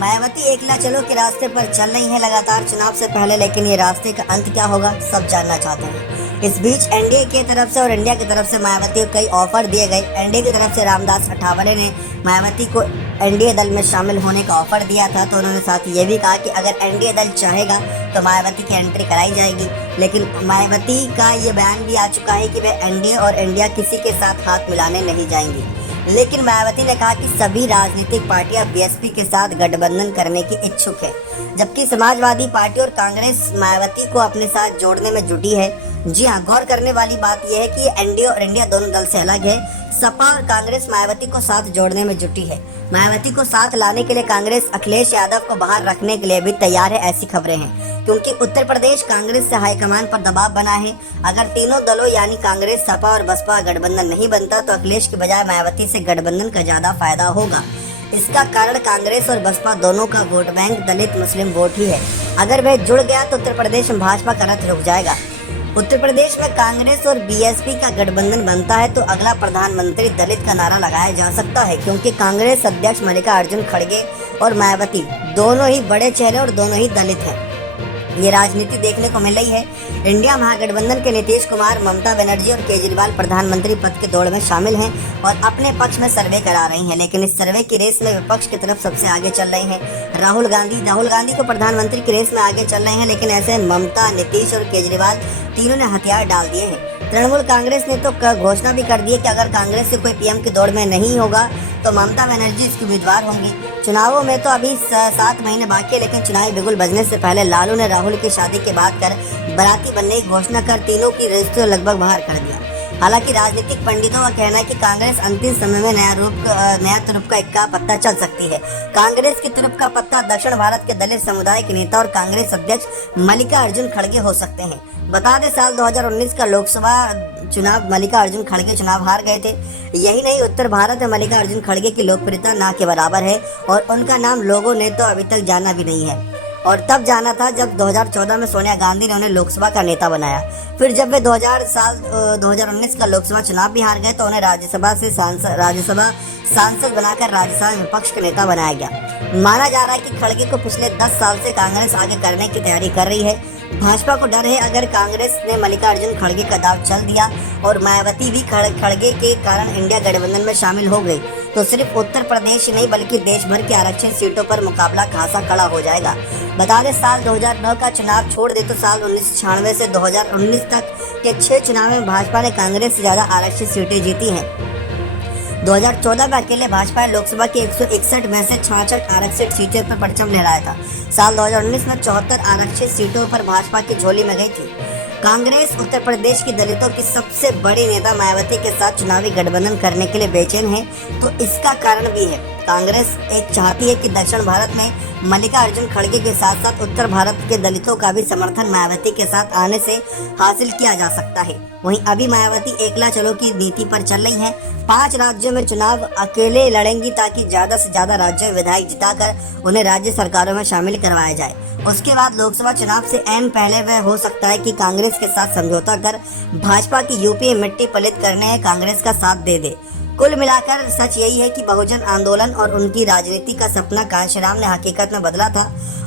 मायावती एकला चलो के रास्ते पर चल रही हैं लगातार चुनाव से पहले, लेकिन ये रास्ते का अंत क्या होगा सब जानना चाहते हैं। इस बीच एनडीए की तरफ से और इंडिया की तरफ से मायावती को कई ऑफर दिए गए। एनडीए की तरफ से रामदास अठावले ने मायावती को एनडीए दल में शामिल होने का ऑफर दिया था, तो उन्होंने साथ ये भी कहा कि अगर एनडीए दल चाहेगा तो मायावती की एंट्री कराई जाएगी। लेकिन मायावती का ये बयान भी आ चुका है कि वे एनडीए और इंडिया किसी के साथ हाथ मिलाने नहीं जाएंगी। लेकिन मायावती ने कहा कि सभी राजनीतिक पार्टियां बीएसपी के साथ गठबंधन करने की इच्छुक है, जबकि समाजवादी पार्टी और कांग्रेस मायावती को अपने साथ जोड़ने में जुटी है। जी हाँ, गौर करने वाली बात यह है कि एनडीए और इंडिया दोनों दल से अलग है। सपा और कांग्रेस मायावती को साथ जोड़ने में जुटी है। मायावती को साथ लाने के लिए कांग्रेस अखिलेश यादव को बाहर रखने के लिए भी तैयार है, ऐसी खबरें हैं, क्योंकि उत्तर प्रदेश कांग्रेस से हाईकमान पर दबाव बना है। अगर तीनों दलों यानी कांग्रेस, सपा और बसपा गठबंधन नहीं बनता तो अखिलेश की बजाय मायावती से गठबंधन का ज्यादा फायदा होगा। इसका कारण कांग्रेस और बसपा दोनों का वोट बैंक दलित मुस्लिम वोट ही है। अगर वह जुड़ गया तो उत्तर प्रदेश में भाजपा का रथ रुक जाएगा। उत्तर प्रदेश में कांग्रेस और बीएसपी का गठबंधन बनता है तो अगला प्रधानमंत्री दलित का नारा लगाया जा सकता है, क्योंकि कांग्रेस अध्यक्ष मल्लिकार्जुन खड़गे और मायावती दोनों ही बड़े चेहरे और दोनों ही दलित हैं। ये राजनीति देखने को मिल रही है। इंडिया महागठबंधन के नीतीश कुमार, ममता बनर्जी और केजरीवाल प्रधानमंत्री पद के दौड़ में शामिल हैं और अपने पक्ष में सर्वे करा रही हैं, लेकिन इस सर्वे की रेस में विपक्ष की तरफ सबसे आगे चल रहे हैं राहुल गांधी को प्रधानमंत्री की रेस में आगे चल रहे हैं। लेकिन ऐसे में नीतीश और केजरीवाल तीनों ने हथियार डाल दिए हैं। तृणमूल कांग्रेस ने तो घोषणा भी कर दी है कि अगर कांग्रेस से कोई पीएम की दौड़ में नहीं होगा तो ममता बनर्जी इसकी उम्मीदवार होंगी। चुनावों में तो अभी 7 महीने बाकी है, लेकिन चुनावी बिगुल बजने से पहले लालू ने राहुल की शादी के बाद कर बाराती बनने की घोषणा कर तीनों की रिश्ते लगभग बाहर कर दिया। हालांकि राजनीतिक पंडितों का कहना है कि कांग्रेस अंतिम समय में नया तुरुप का इक्का पत्ता चल सकती है। कांग्रेस की तुरुप का पत्ता दक्षिण भारत के दलित समुदाय के नेता और कांग्रेस अध्यक्ष मल्लिकार्जुन खड़गे हो सकते हैं। बता दें, साल 2019 का लोकसभा चुनाव मल्लिकार्जुन खड़गे चुनाव हार गए थे। यही नहीं, उत्तर भारत में मल्लिकार्जुन खड़गे की लोकप्रियता ना के बराबर है और उनका नाम लोगों ने तो अभी तक जाना भी नहीं है, और तब जाना था जब 2014 में सोनिया गांधी ने उन्हें लोकसभा का नेता बनाया। फिर जब वे 2019 का लोकसभा चुनाव भी हार गए तो उन्हें राज्यसभा सांसद बनाकर राज्यसभा विपक्ष का नेता बनाया गया। माना जा रहा है कि खड़गे को पिछले 10 साल से कांग्रेस आगे करने की तैयारी कर रही है। भाजपा को डर है अगर कांग्रेस ने मल्लिकार्जुन खड़गे का दाव चल दिया और मायावती भी खड़गे के कारण इंडिया गठबंधन में शामिल हो गई तो सिर्फ उत्तर प्रदेश ही नहीं बल्कि देश भर की आरक्षित सीटों पर मुकाबला खासा खड़ा हो जाएगा। बता दें, साल 2009 का चुनाव छोड़ दे तो साल 1996 से 2019 तक के 6 चुनाव में भाजपा ने कांग्रेस से ज्यादा आरक्षित सीटें जीती हैं। 2014 में अकेले भाजपा ने लोकसभा की 161 में से 66 आरक्षित सीटों पर परचम लहराया था। साल 2019 में 74 आरक्षित सीटों पर भाजपा की झोली में गई थी। कांग्रेस उत्तर प्रदेश की दलितों की सबसे बड़ी नेता मायावती के साथ चुनावी गठबंधन करने के लिए बेचैन है, तो इसका कारण भी है। कांग्रेस एक चाहती है कि दक्षिण भारत में मल्लिकार्जुन खड़गे के साथ साथ उत्तर भारत के दलितों का भी समर्थन मायावती के साथ आने से हासिल किया जा सकता है। वहीं अभी मायावती एकला चलो की नीति पर चल रही हैं। 5 राज्यों में चुनाव अकेले लड़ेंगी ताकि ज्यादा से ज्यादा राज्यों में विधायक जिताकर उन्हें राज्य सरकारों में शामिल करवाया जाए। उसके बाद लोकसभा चुनाव से ऐन पहले वह हो सकता है कि कांग्रेस के साथ समझौता कर भाजपा की यूपी में मिट्टी पलित करने में कांग्रेस का साथ दे दे। कुल मिलाकर सच यही है कि बहुजन आंदोलन और उनकी राजनीति का सपना कांशीराम ने हकीकत में बदला था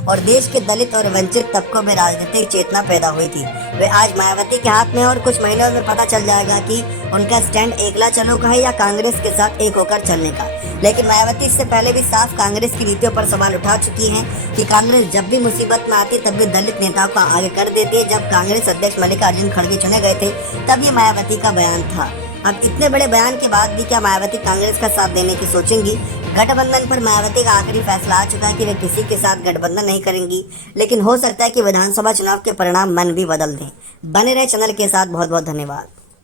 और देश के दलित और वंचित तबकों में राजनीतिक चेतना पैदा हुई थी। वे आज मायावती के हाथ में और कुछ महीनों में पता चल जाएगा कि उनका स्टैंड एकला चलो का है या कांग्रेस के साथ एक होकर चलने का। लेकिन मायावती इससे पहले भी साफ कांग्रेस की नीतियों पर सवाल उठा चुकी हैं कि कांग्रेस जब भी मुसीबत में आती तब भी दलित नेताओं को आगे कर देती है। जब कांग्रेस अध्यक्ष मल्लिकार्जुन खड़गे चुने गए थे तब ये मायावती का बयान था। अब इतने बड़े बयान के बाद भी क्या मायावती कांग्रेस का साथ देने की सोचेंगी? गठबंधन पर मायावती का आखिरी फैसला आ चुका है कि वे किसी के साथ गठबंधन नहीं करेंगी, लेकिन हो सकता है कि विधानसभा चुनाव के परिणाम मन भी बदल दें। बने रहे चैनल के साथ। बहुत बहुत धन्यवाद।